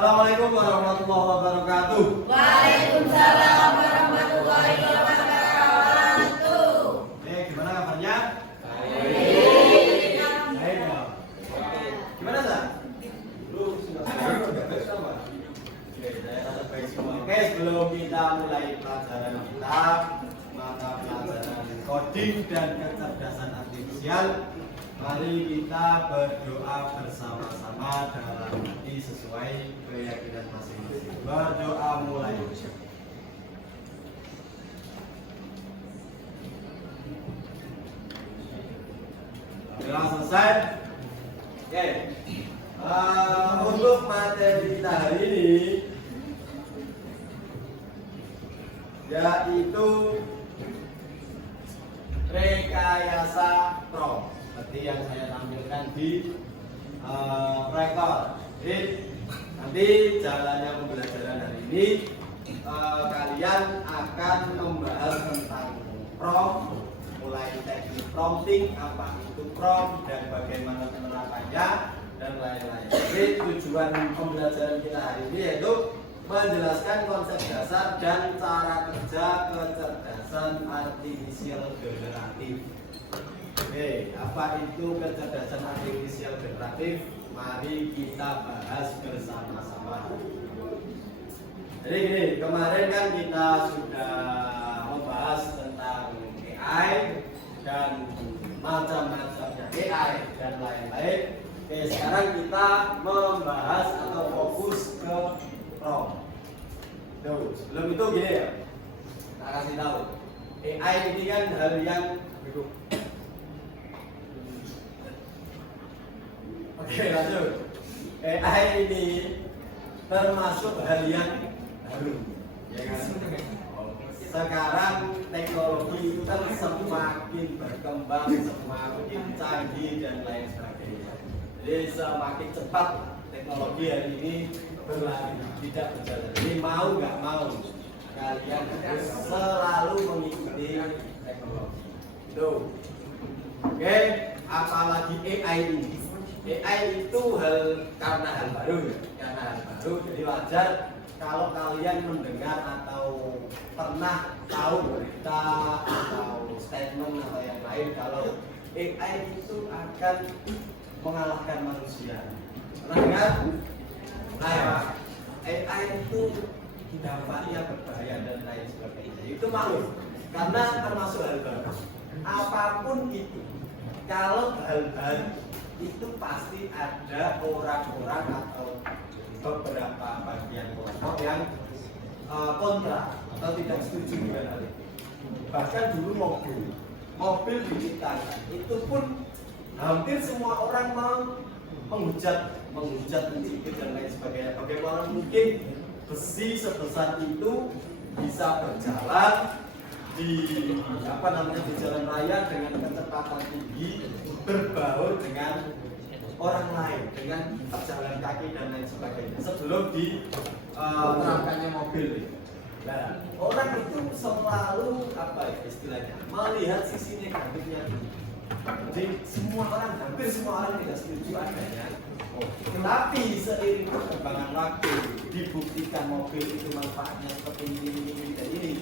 Assalamualaikum warahmatullahi wabarakatuh. Waalaikumsalam warahmatullahi wabarakatuh. Gimana kabarnya? Baik. Baik ya. Gimana Sa? Lu sudah baik sama? Oke, saya rasa baik semua. Oke, sebelum kita mulai pelajaran kita, maka pelajaran coding dan kecerdasan artifisial, mari kita berdoa bersama-sama dalam hati sesuai keyakinan masing-masing. Berdoa mulai. Sudah selesai? Oke. Untuk materi kita hari ini yaitu rekayasa prom, seperti yang saya tampilkan di rekor. Jadi nanti jalannya pembelajaran hari ini kalian akan membahas tentang prom, mulai teknik prompting, apa itu prom dan bagaimana penerapannya dan lain-lain. Jadi tujuan pembelajaran kita hari ini yaitu menjelaskan konsep dasar dan cara kerja kecerdasan artifisial generatif. Oke, apa itu kecerdasan artifisial generatif? Mari kita bahas bersama-sama. Jadi gini, kemarin kan kita sudah membahas tentang AI dan macam-macamnya AI dan lain-lain. Oke, sekarang kita membahas atau fokus ke prom. Tuh, sebelum itu gini ya, kita kasih tahu. AI ini kan hal yang Oke, lanjut. AI ini termasuk hal yang baru, ya kan? Sekarang teknologi itu kan semakin berkembang, semakin canggih dan lain sebagainya. Jadi semakin cepat teknologi hari ini berlari, tidak berjalan. Jadi mau nggak mau kalian harus selalu mengikuti teknologi. Itu. Oke, apalagi AI ini. AI itu karena hal baru, jadi wajar kalau kalian mendengar atau pernah tahu berita atau statement atau yang lain kalau AI itu akan mengalahkan manusia. Pernah dengar? Nah, AI itu dampaknya berbahaya dan lain sebagainya. Itu malu, karena termasuk hal baru. Apapun itu, kalau hal baru itu pasti ada orang-orang atau beberapa bagian kelompok yang kontra atau tidak setuju dengan hal itu. Bahkan dulu mobil diciptakan itu pun hampir semua orang menghujat, mencibir dan lain sebagainya. Bagaimana mungkin besi sebesar itu bisa berjalan di di jalan raya dengan kecepatan tinggi, berbaur dengan orang lain, dengan pejalan kaki dan lain sebagainya sebelum diterapkannya mobil. Nah, orang itu selalu istilahnya melihat sisi negatifnya. Jadi hampir semua orang tidak setuju adanya. Tapi seiring perkembangan waktu dibuktikan mobil itu manfaatnya seperti ini dan ini.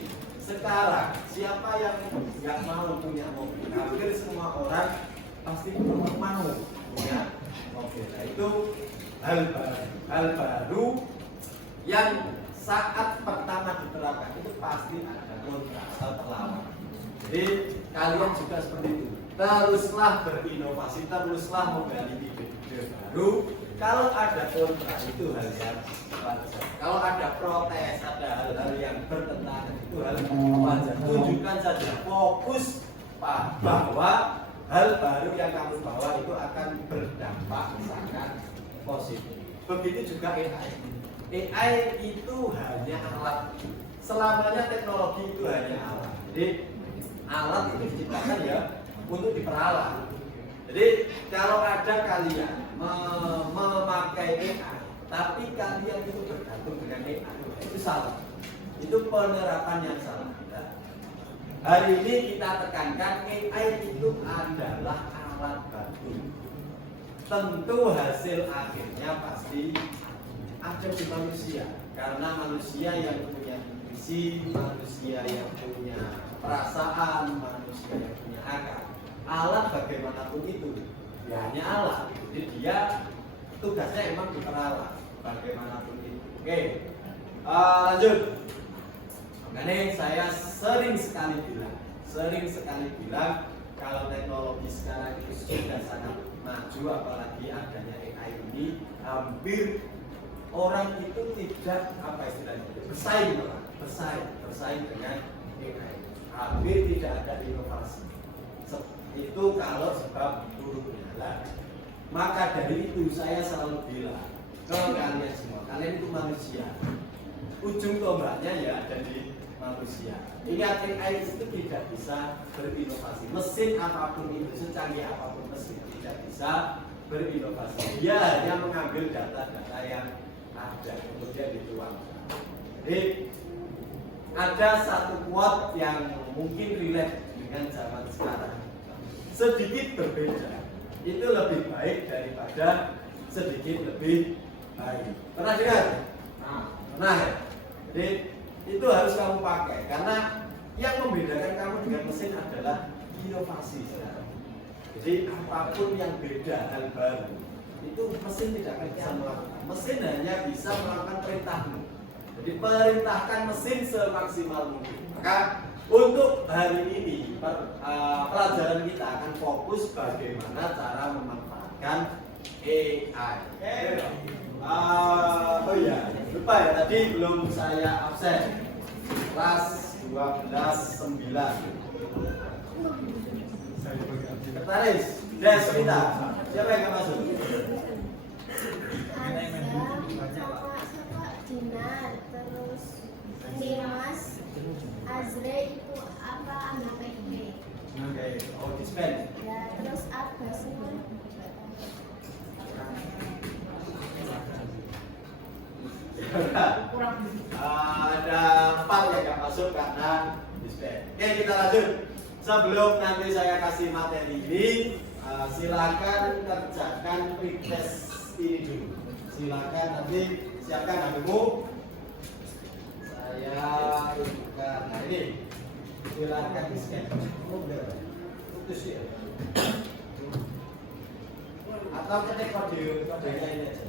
Sekarang siapa yang nggak mau punya mobil? Hampir semua orang pasti mau punya mobil. Nah, itu hal baru yang saat pertama diterapkan itu pasti ada kontra atau perlawanan. Jadi kalian juga seperti itu. Teruslah berinovasi, teruslah menggali ide-ide baru. Kalau ada kontra itu hal yang wajar. Kalau ada protes, ada hal-hal yang bertentangan itu hal yang wajar. Tunjukkan saja, fokus bahwa hal baru yang kamu bawa itu akan berdampak sangat positif. Begitu juga AI. AI itu hanya alat. Selamanya teknologi itu hanya alat. Jadi alat itu diciptakan ya untuk diperalat. Jadi kalau ada kalian memakai AI, tapi kalian itu bergantung dengan AI, itu salah. Itu penerapan yang salah. Nah, hari ini kita tekankan AI itu adalah alat bantu. Tentu hasil akhirnya pasti ada di manusia, karena manusia yang punya intuisi, manusia yang punya perasaan, manusia yang punya akal. Alat bagaimanapun itu, ya hanya alat. Jadi dia tugasnya emang diperalat bagaimanapun itu. Oke, lanjut. Makanya saya sering sekali bilang kalau teknologi sekarang itu sudah sangat maju, apalagi adanya AI ini, hampir orang itu tidak apa istilahnya bersaing dengan AI. Hampir tidak ada inovasi. Itu kalau sebab buruknya lah. Maka dari itu saya selalu bilang ke kalian semua, kalian itu manusia. Ujung tombaknya ya ada di manusia. Ingat, AI itu tidak bisa berinovasi. Mesin apapun itu, secanggih apapun mesin, tidak bisa berinovasi. Dia hanya mengambil data-data yang ada kemudian dituangkan. Jadi ada satu quote yang mungkin relate dengan zaman sekarang. Sedikit berbeda itu lebih baik daripada sedikit lebih baik. Pernah dengar? Pernah ya? Jadi itu harus kamu pakai karena yang membedakan kamu dengan mesin adalah inovasi sekarang. Jadi apapun yang beda, hal baru itu mesin tidak akan bisa melakukan. Mesin hanya bisa melakukan perintahmu. Jadi perintahkan mesin semaksimal mungkin. Maka untuk hari ini pelajaran kita akan fokus bagaimana cara memanfaatkan AI. Oh iya, lupa ya, tadi belum saya absen. Kelas 12-9. Sekretaris, Deswita. Siapa yang akan masuk? Dinar, terus Dimas, Azre itu apa anak PB. Oke, oh dispen. Ya, terus Abbas itu ada 4 yang gak masuk karena dispen. Oke, kita lanjut. Sebelum nanti saya kasih materi ini, silakan kerjakan quick test ini dulu. Silakan nanti siapkan hatimu. Saya tunjukkan. Nah ini, silakan di scan. Putus ya. Atau ketik kodenya ini aja.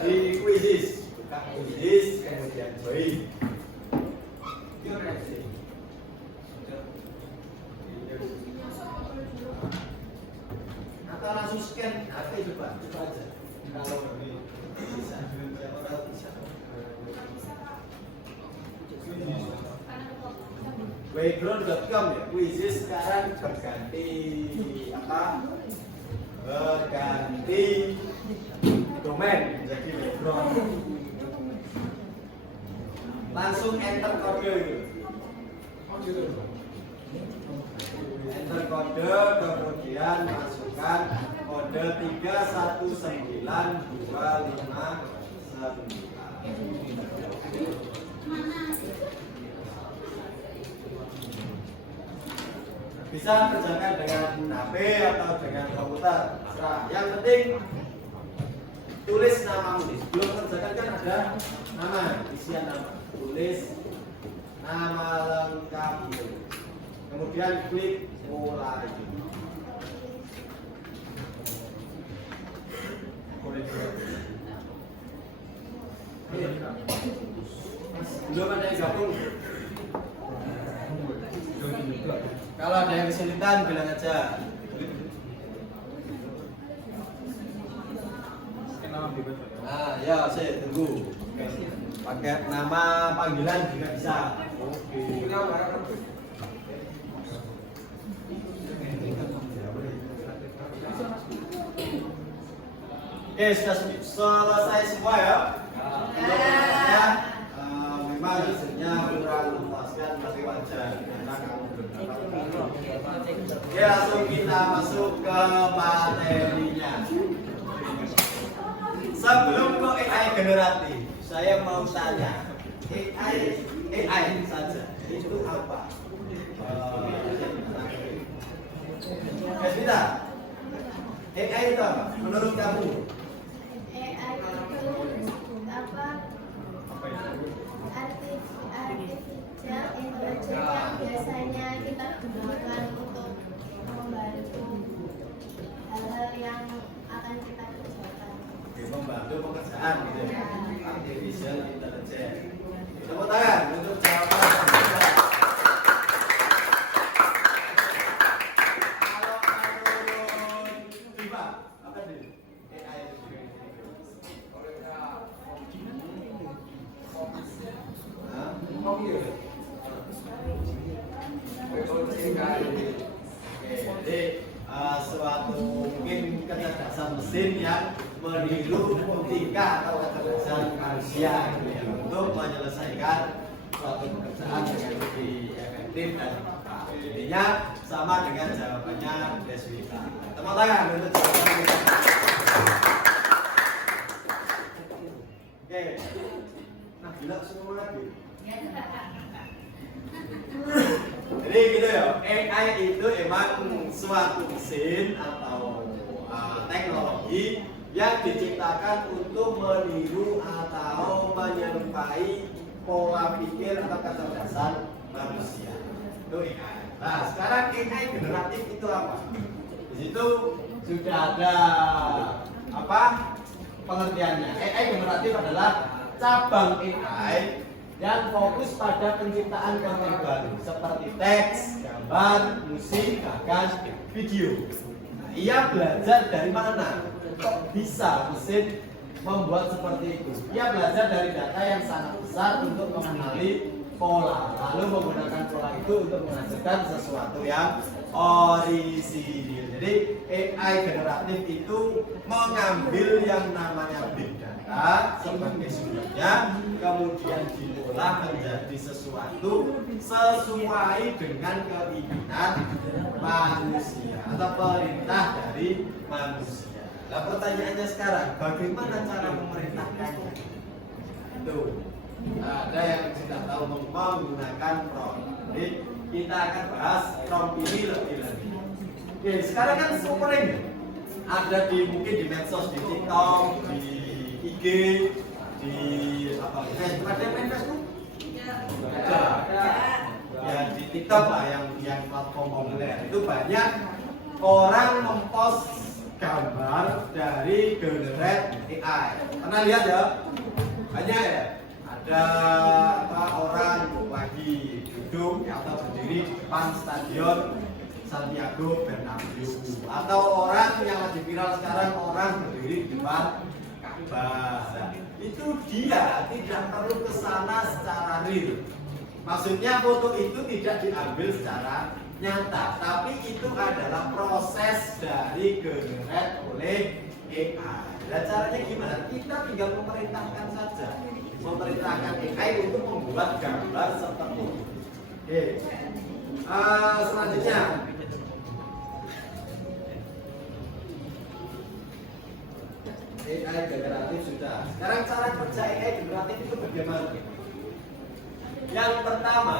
Di quizzes, buka quizzes, kemudian join. Atau langsung scan HP, coba aja. Kalau bisa, kalau bisa. Background.com ya, quizzes sekarang berganti apa? Berganti domain jadi background. Langsung enter kode itu. Enter kode, kemudian masukkan kode 319259. Bisa kerjakan dengan HP atau dengan komputer, terserah. Yang penting tulis namamu. Sebelum kerjakan kan ada nama, isian nama. Tulis nama lengkapmu. Kemudian klik mulai. Belum ada yang gabung. Kalau ada yang kesulitan bilang aja. Nah, ya saya tunggu. Pakai nama panggilan juga bisa. Oke, sudah selesai semua ya. Ya. Memang hasilnya kurang memuaskan tapi wajar karena kamu berapa. Oke, langsung kita masuk ke materinya. Sebelum ke AI generatif, saya mau tanya, AI saja itu apa? Kita AI itu apa? Menurut kamu? AI itu apa? Artificial intelligence yang biasanya kita gunakan untuk membantu hal-hal yang akan kita kerjakan. Oke, membantu pekerjaan gitu ya. Artificial intelligence. Tepuk tangan untuk jawaban. Kalau menurut Diva, apa nih? AI itu jadi suatu mungkin kecerdasan mesin yang meniru tingkah atau kecerdasan manusia gitu ya, untuk menyelesaikan suatu pekerjaan yang lebih efektif dan cepat. Intinya sama dengan jawabannya Deswita. Tepuk tangan untuk jawaban kita. Oke, nah gila semua lagi. Jadi gitu ya, AI itu emang suatu mesin atau teknologi yang diciptakan untuk meniru atau menyerupai pola pikir atau kecerdasan manusia. Itu AI. Nah, sekarang AI generatif itu apa? Di situ sudah ada apa pengertiannya. AI generatif adalah cabang AI yang fokus pada penciptaan konten baru seperti teks, gambar, musik, bahkan video. Nah, ia belajar dari mana? Kok bisa mesin membuat seperti itu? Ia belajar dari data yang sangat besar untuk mengenali pola, lalu menggunakan pola itu untuk menghasilkan sesuatu yang orisinil. Jadi AI generatif itu mengambil yang namanya big data sebagai sumbernya, kemudian diolah menjadi sesuatu sesuai dengan keinginan manusia atau perintah dari manusia. Nah, pertanyaannya sekarang, bagaimana cara memerintahkannya? Tuh, ada yang sudah tahu menggunakan prompt. Jadi kita akan bahas prompt ini lebih lanjut. Oke, sekarang kan sering ada di mungkin di medsos, di TikTok, di IG, di apa? Facebook, ada main Facebook? Ada. Ya di TikTok lah yang platform populer itu banyak orang mempost gambar dari generate AI. Pernah lihat ya? Banyak ya. Ada apa orang lagi duduk atau berdiri di depan stadion Santiago Bernabeu, atau orang yang lagi viral sekarang orang berdiri di depan Ka'bah. Nah, itu dia tidak perlu ke sana secara real. Maksudnya foto itu tidak diambil secara nyata, tapi itu adalah proses dari generate oleh AI. Dan caranya gimana? Kita tinggal memerintahkan saja, memerintahkan AI untuk membuat gambar seperti itu. Oke. Selanjutnya AI generatif sudah. Sekarang cara kerja AI generatif itu bagaimana? Yang pertama,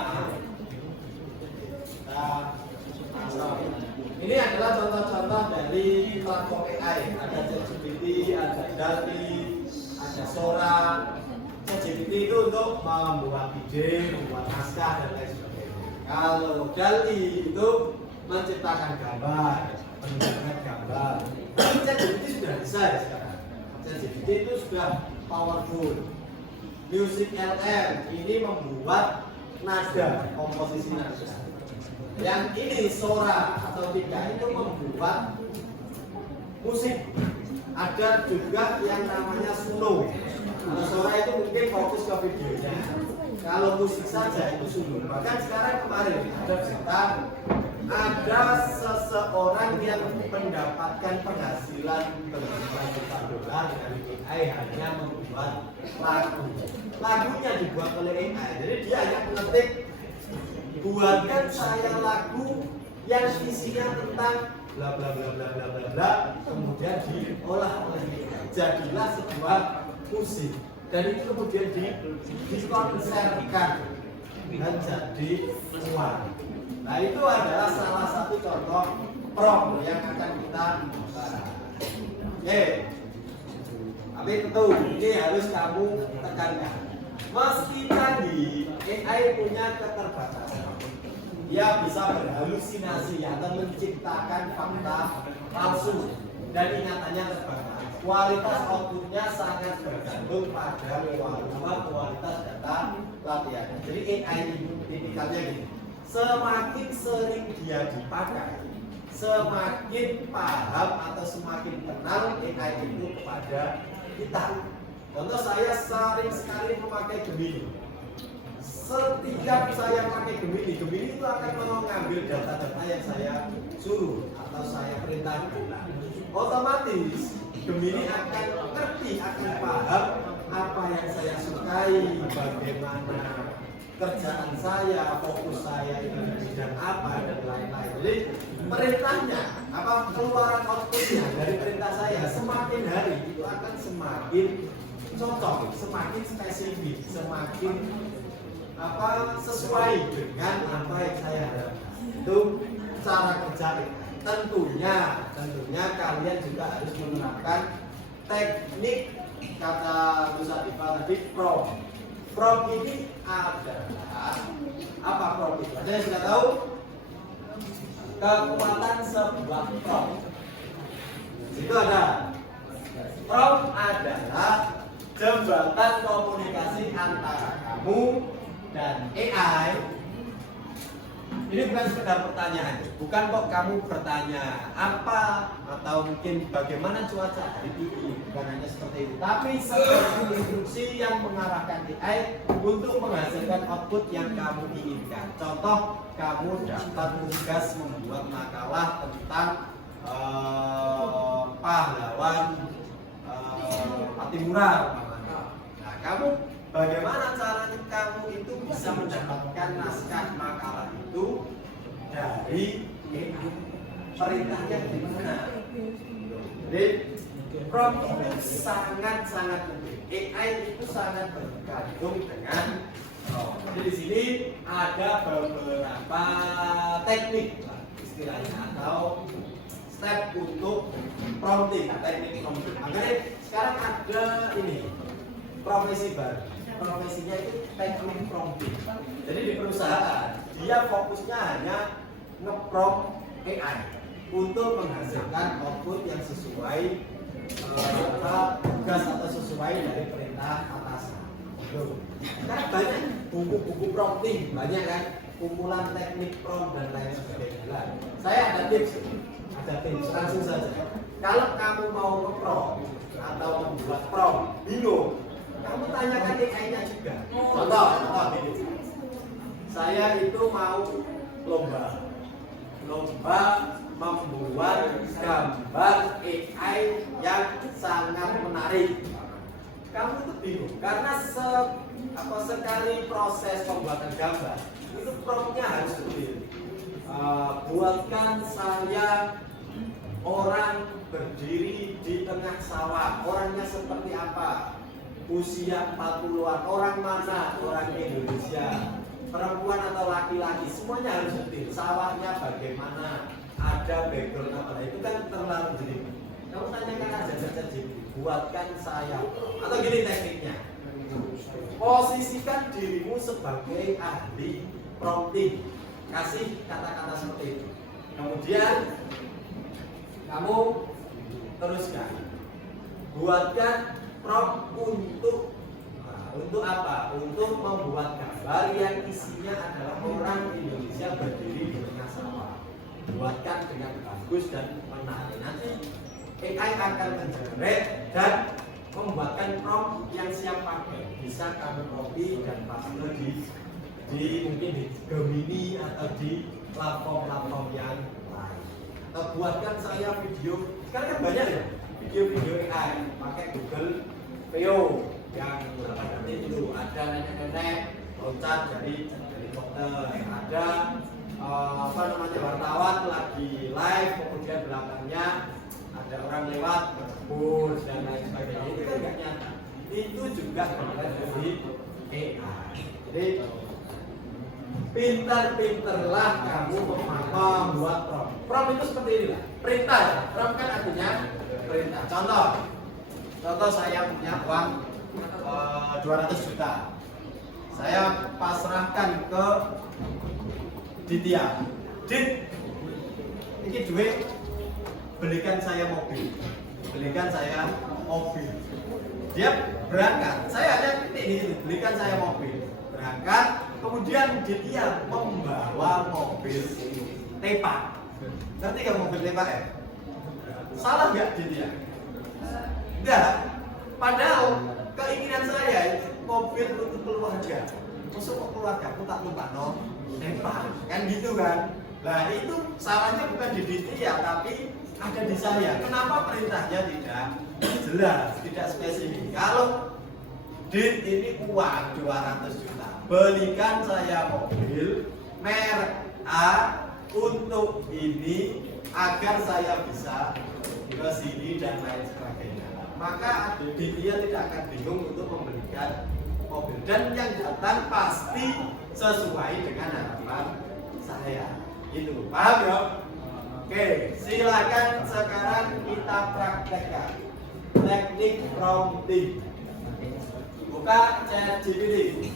ini adalah contoh-contoh dari platform AI. Ada ChatGPT, ada DALL-E, ada Sora. ChatGPT itu untuk membuat ide, membuat naskah dan lain sebagainya. Kalau DALL-E itu menciptakan gambar, mengenalkan gambar. Tapi ChatGPT sudah bisa ya sekarang. ChatGPT itu sudah powerful. Music LM ini membuat nada, komposisi nada. Yang ini Sora atau Tika itu membuat musik. Ada juga yang namanya Suno. Kalau Sora itu mungkin fokus ke videonya. Kalau musik saja itu Suno. Bahkan sekarang kemarin ada berita, ada seseorang yang mendapatkan penghasilan berjuta-juta dolar dari AI hanya membuat lagu. Lagunya dibuat oleh AI. Jadi dia hanya mengetik, buatkan saya lagu yang isinya tentang bla bla bla bla bla bla bla, kemudian diolah oleh AI. Jadilah sebuah musik. Dan itu kemudian dikonserkan dan jadi uang. Nah itu adalah salah satu contoh prompt yang akan kita bahas. Oke. Tapi tentu ini harus kamu tekankan. Meski tadi AI punya keterbatasan, dia bisa berhalusinasi atau menciptakan fakta palsu dan ingatannya terbatas. Kualitas outputnya sangat bergantung pada kualitas data latihannya. Jadi AI itu tipikalnya gini. Semakin sering dia dipakai, semakin paham atau semakin kenal AI itu kepada kita. Contoh, saya sering sekali memakai Gemini. Setiap saya pakai Gemini, Gemini itu akan mengambil data-data yang saya suruh atau saya perintahkan. Otomatis Gemini akan ngerti, akan paham apa yang saya sukai, bagaimana kerjaan saya, fokus saya itu di bidang apa dan lain-lain. Jadi perintahnya, apa keluaran outputnya dari perintah saya semakin hari itu akan semakin cocok, semakin spesifik, semakin sesuai dengan apa yang saya harapkan. Itu cara kerja AI. Tentunya kalian juga harus menerapkan teknik kata Nusatifah tadi prompt. Prompt ini adalah apa prompt itu? Ada yang sudah tahu? Kekuatan sebuah prompt. Itu ada. Prompt adalah jembatan komunikasi antara kamu dan AI. Ini bukan sekedar pertanyaan, bukan kok kamu bertanya apa atau mungkin bagaimana cuaca hari ini, bukan hanya seperti itu, tapi sebuah instruksi yang mengarahkan AI untuk menghasilkan output yang kamu inginkan. Contoh, kamu dapat tugas membuat makalah tentang pahlawan Patimura. Nah, kamu bagaimana caranya kamu itu bisa mendapatkan naskah makalah itu dari AI? Perintahnya gimana? Jadi prompt itu sangat-sangat penting. AI itu sangat bergantung dengan prompt. Jadi di sini ada beberapa teknik istilahnya atau step untuk prompting, teknik prompting. Makanya sekarang ada ini profesi baru. Profesinya itu teknik prompting. Jadi di perusahaan dia fokusnya hanya nge-prompt AI untuk menghasilkan output yang sesuai tugas atau sesuai dari perintah atasan. Kan banyak buku-buku prompting, banyak kan, kumpulan teknik prompt dan lain sebagainya. Saya ada tips langsung saja. Kalau kamu mau nge-prompt atau membuat prompt bingung, kamu tanyakan AI-nya juga. Contoh ini. Saya itu mau lomba membuat gambar AI yang sangat menarik. Kamu tuh bingung karena sekali proses pembuatan gambar itu promptnya harus seperti buatkan saya orang berdiri di tengah sawah, orangnya seperti apa, usia 40-an, orang mana, orang Indonesia, perempuan atau laki-laki, semuanya harus detail. Sawahnya bagaimana, ada background apa, itu kan terlalu jadi. Kamu tanyakan aja jadi, buatkan saya. Atau gini tekniknya, posisikan dirimu sebagai ahli prompting, kasih kata-kata seperti itu. Kemudian kamu teruskan, buatkan prompt untuk apa? Untuk membuat gambar yang isinya adalah orang Indonesia berdiri di tengah sawah. Buatkan dengan bagus dan menarik. Nanti AI akan mengenerate dan membuatkan prompt yang siap pakai. Bisa kamu copy dan paste di mungkin di Gemini atau di platform-platform yang lain. Atau buatkan saya video. Sekarang kan banyak ya video-video AI pakai Google Veo yang nanti dulu ada nenek-nenek loncat dari helikopter, ada wartawan lagi live, kemudian belakangnya ada orang lewat berbus dan lain sebagainya. Itu kan nggak nyata. Itu juga berasal dari AI. Jadi pintar-pintarlah kamu membuat prompt. Prompt itu seperti inilah. Perintah. Prompt kan artinya perintah. Contoh saya punya uang 200 juta. Saya pasrahkan ke Ditya. Dit, ini duit, belikan saya mobil. Dia berangkat. Saya hanya titik di situ, belikan saya mobil. Berangkat, kemudian Ditya membawa mobil Tepa. Ngerti nggak mobil Tepa ya? Salah nggak Ditya? Enggak. Padahal keinginan saya mobil untuk keluarga. Masuk ke keluarga, aku tak lupa no. Tepa, kan gitu kan? Nah itu salahnya bukan di Ditya tapi ada di saya. Kenapa perintahnya tidak jelas, tidak spesifik? Kalau Dit ini uang 200 juta, belikan saya mobil merek A untuk ini agar saya bisa ke sini dan lain sebagainya. Maka Ditya tidak akan bingung untuk membelikan mobil dan yang datang pasti sesuai dengan harapan saya. Itu paham ya? Oke, silakan sekarang kita praktekkan teknik prompting. Buka ChatGPT.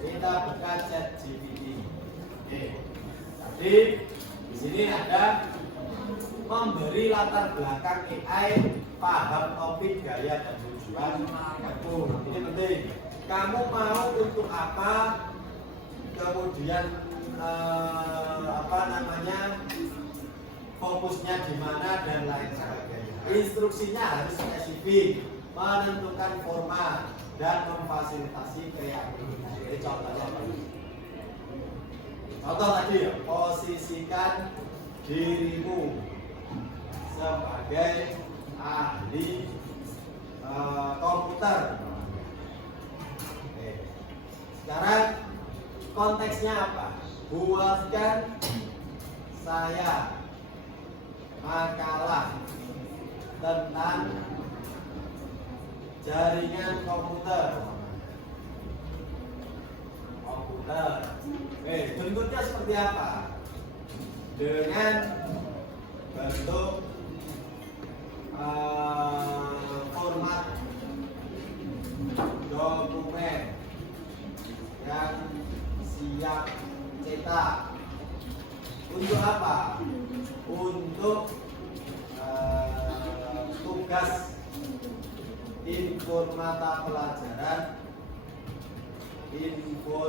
Kita buka ChatGPT. Oke. Tadi di sini ada memberi latar belakang AI, paham topik, gaya dan tujuan kamu. Ini penting. Kamu mau untuk apa? Kemudian fokusnya di mana dan lain sebagainya. Instruksinya harus spesifik, menentukan format dan memfasilitasi kreativitas. Ini contohnya. Contoh tadi ya, posisikan dirimu sebagai ahli komputer. Oke. Sekarang konteksnya apa? Buatkan saya makalah tentang jaringan komputer. Bentuknya seperti apa? Dengan bentuk format dokumen yang siap cetak. Untuk apa? Untuk tugas informata pelajaran informatika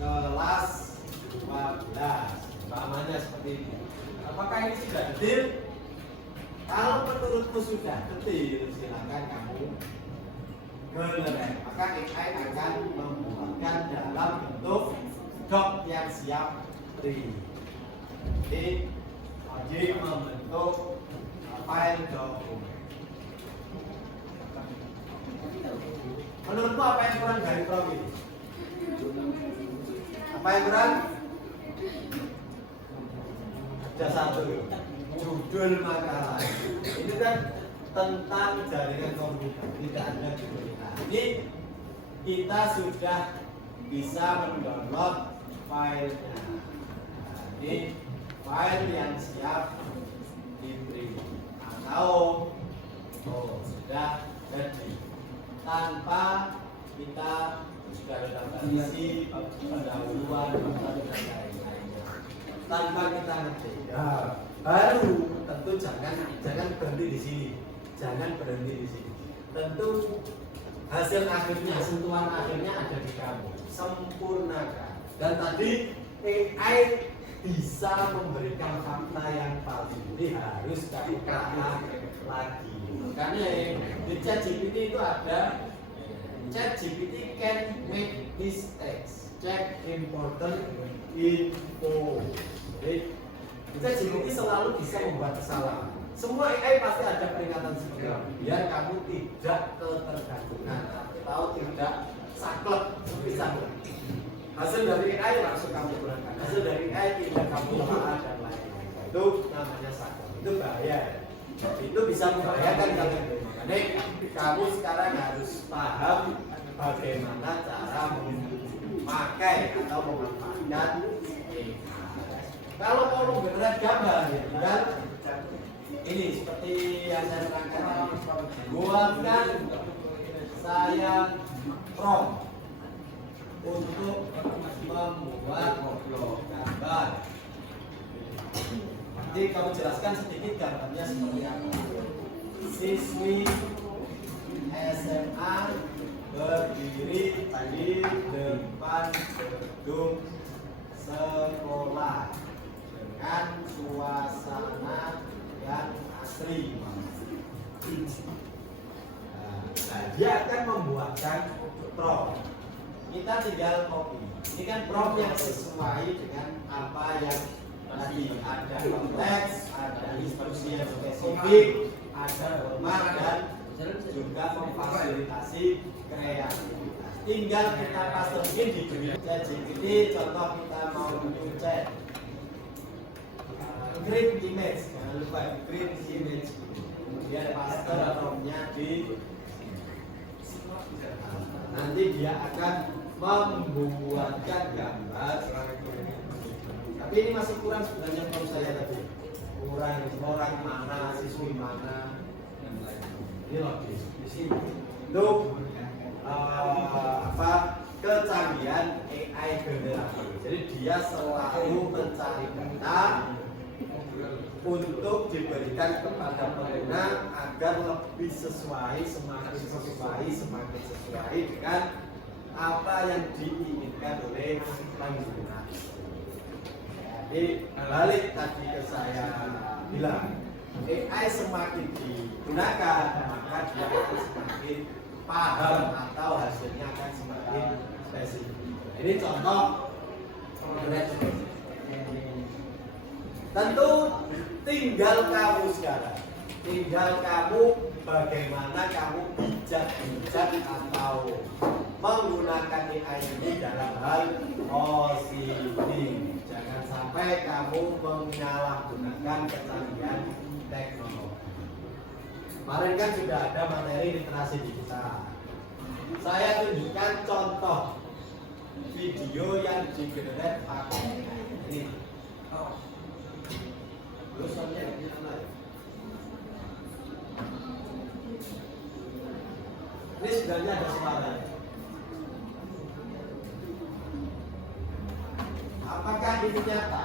kelas 12. Namanya seperti ini. Apakah ini sudah detail? Kalau menurutmu sudah detail, silakan kamu generate. Maka AI akan membuatkan dalam bentuk doc yang siap print. Jadi wajib membentuk file dokumen. Menurutmu apa yang kurang dari prompt ini? Apa yang kurang? Ada satu, judul makalah. Ini kan tentang jaringan komputer, tidak ada judulnya. Ini kita sudah bisa mendownload filenya. Nah, ini file yang siap di print atau sudah ready tanpa kita sudah isi pendahuluan dan lain-lainnya tanpa kita ngetik. Nah, baru tentu jangan berhenti di sini, tentu hasil akhirnya, sentuhan akhirnya ada di kamu, sempurnakan. Dan tadi AI bisa memberikan fakta yang palsu, ini harus kamu lagi. Makanya di ChatGPT itu ada ChatGPT can make mistakes, check important info. Jadi ChatGPT selalu bisa membuat kesalahan. Semua AI pasti ada peringatan seperti itu, biar kamu tidak ketergantungan, atau tidak saklek seperti saklek. Hasil dari AI langsung kamu gunakan, hasil dari AI tidak kamu telah dan lain-lain. Itu namanya saklek, itu bahaya. Itu bisa membahayakan kalian. Makanya kamu sekarang harus paham bagaimana cara memakai atau memanfaatkan AI. Kalau mau menggerak gambar, ya kan? Ini seperti yang saya terangkan, buatkan saya prompt untuk membuat gambar. Nanti kamu jelaskan sedikit gambarnya seperti apa. Siswi SMA berdiri di depan gedung sekolah dengan suasana yang asri. Nah, dia akan membuatkan prompt. Kita tinggal copy. Ini kan prompt yang sesuai dengan apa yang tadi ada konteks, ada instruksi yang spesifik, ada format dan juga memfasilitasi kreativitas. Tinggal kita pasterin di ChatGPT. Contoh kita mau mencet create image, jangan lupa create image. Kemudian paste promptnya di nanti dia akan membuatkan gambar. Tapi ini masih kurang sebenarnya kalau saya tadi. Kurang orang mana, siswi mana, dan lain-lain. Ini logis di sini. Untuk kecanggihan AI generator. Jadi dia selalu mencari data untuk diberikan kepada pengguna agar lebih sesuai, semakin sesuai dengan apa yang diinginkan oleh pengguna. Jadi balik tadi ke saya bilang, AI semakin digunakan maka dia akan semakin paham atau hasilnya akan semakin spesifik. Ini contoh. Tentu tinggal kamu sekarang, tinggal kamu bagaimana kamu bijak atau menggunakan AI ini dalam hal positif. Jangan sampai kamu menyalahgunakan kecanggihan teknologi. Kemarin kan sudah ada materi literasi digital. Saya tunjukkan contoh video yang digenerate pakai ini. Ini sebenarnya ada suara. Apakah ini nyata?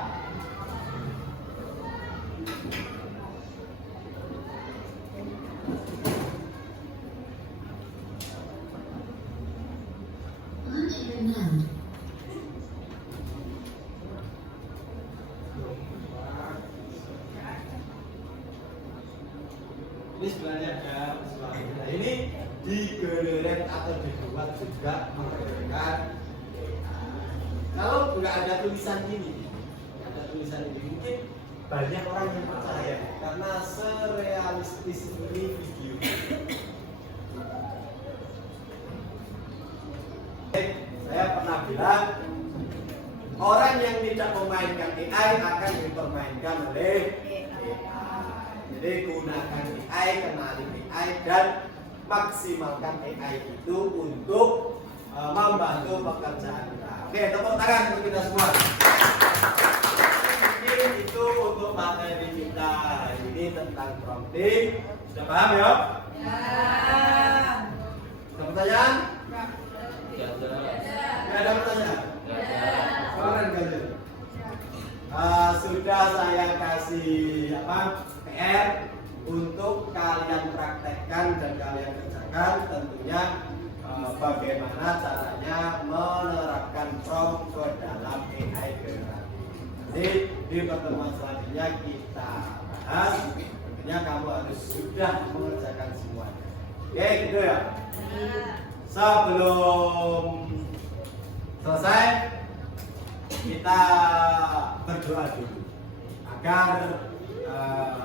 Ini sebenarnya ada suara. Nah, ini digenerate atau dibuat juga menggunakan. Kalau nggak ada tulisan ini, mungkin banyak orang yang percaya karena serealistis ini video. Saya pernah bilang orang yang tidak memainkan AI akan dipermainkan oleh AI. Jadi gunakan AI, kenali AI dan maksimalkan AI itu untuk membantu pekerjaan kita. Oke, tepuk tangan untuk kita semua. Mungkin itu untuk materi kita hari ini tentang prompting. Sudah paham ya? Ya. Ada pertanyaan? Ya. Tidak ada pertanyaan? Ya. Keren kan? Sudah saya kasih PR untuk kalian praktekkan dan kalian kerjakan tentunya bagaimana caranya menerapkan prompt ke dalam AI generatif. Jadi di pertemuan selanjutnya kita bahas, tentunya kamu harus sudah mengerjakan semuanya. Oke, gitu ya. Sebelum selesai, kita berdoa dulu agar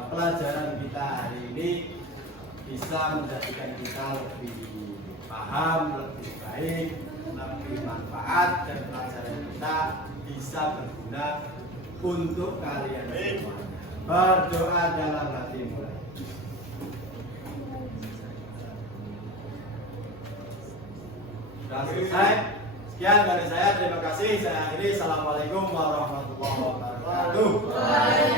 pelajaran kita hari ini bisa menjadikan kita lebih paham, lebih baik, lebih manfaat, dan pelajaran kita bisa berguna untuk kalian semua. Berdoa dalam hati mulai. Sudah selesai. Sekian dari saya. Terima kasih. Saya akhiri. Assalamualaikum warahmatullahi wabarakatuh.